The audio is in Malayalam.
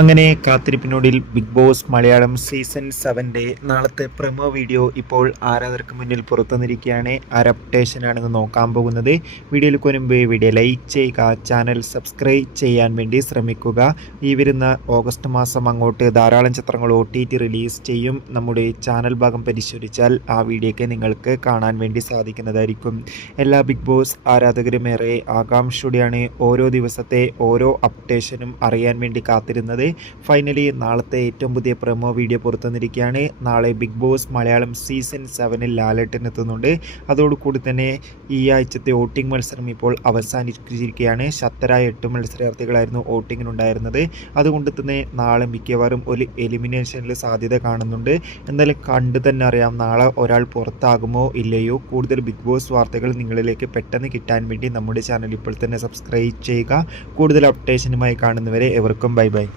അങ്ങനെ കാത്തിരിപ്പിനൊടുവിൽ ബിഗ് ബോസ് മലയാളം സീസൺ 7 നാളത്തെ പ്രൊമോ വീഡിയോ ഇപ്പോൾ ആരാധകർക്ക് മുന്നിൽ പുറത്തുവന്നിരിക്കുകയാണ്. അപ്ഡേഷനാണെന്ന് നോക്കാൻ പോകുന്നത്. വീഡിയോയിലേക്ക് മുൻപ് വീഡിയോ ലൈക്ക് ചെയ്യുക, ചാനൽ സബ്സ്ക്രൈബ് ചെയ്യാൻ വേണ്ടി ശ്രമിക്കുക. ഈ വരുന്ന ഓഗസ്റ്റ് മാസം അങ്ങോട്ട് ധാരാളം ചിത്രങ്ങൾ OTT റിലീസ് ചെയ്യും. നമ്മുടെ ചാനൽ ഭാഗം പരിശോധിച്ചാൽ ആ വീഡിയോയ്ക്ക് നിങ്ങൾക്ക് കാണാൻ വേണ്ടി സാധിക്കുന്നതായിരിക്കും. എല്ലാ ബിഗ് ബോസ് ആരാധകരുമേറെ ആകാംക്ഷയോടെയാണ് ഓരോ ദിവസത്തെ ഓരോ അപ്ഡേഷനും അറിയാൻ വേണ്ടി കാത്തിരുന്നത്. ഫൈനലി നാളത്തെ ഏറ്റവും പുതിയ പ്രൊമോ വീഡിയോ പുറത്തുവന്നിരിക്കുകയാണ്. നാളെ ബിഗ് ബോസ് മലയാളം സീസൺ 7 ലാലേട്ടനെത്തുന്നുണ്ട്. അതോടുകൂടി തന്നെ ഈ ആഴ്ചത്തെ വോട്ടിംഗ് മത്സരം ഇപ്പോൾ അവസാനിച്ചിരിക്കുകയാണ്. ശക്തരായ 8 മത്സരാർത്ഥികളായിരുന്നു വോട്ടിങ്ങിനുണ്ടായിരുന്നത്. അതുകൊണ്ട് തന്നെ നാളെ മിക്കവാറും ഒരു എലിമിനേഷനിൽ സാധ്യത കാണുന്നുണ്ട്. എന്തായാലും കണ്ടു തന്നെ അറിയാം നാളെ ഒരാൾ പുറത്താകുമോ ഇല്ലയോ. കൂടുതൽ ബിഗ് ബോസ് വാർത്തകൾ നിങ്ങളിലേക്ക് പെട്ടെന്ന് കിട്ടാൻ വേണ്ടി നമ്മുടെ ചാനൽ ഇപ്പോൾ തന്നെ സബ്സ്ക്രൈബ് ചെയ്യുക. കൂടുതൽ അപ്ഡേഷനുമായി കാണുന്നവരെ എവർക്കും ബൈ ബൈ.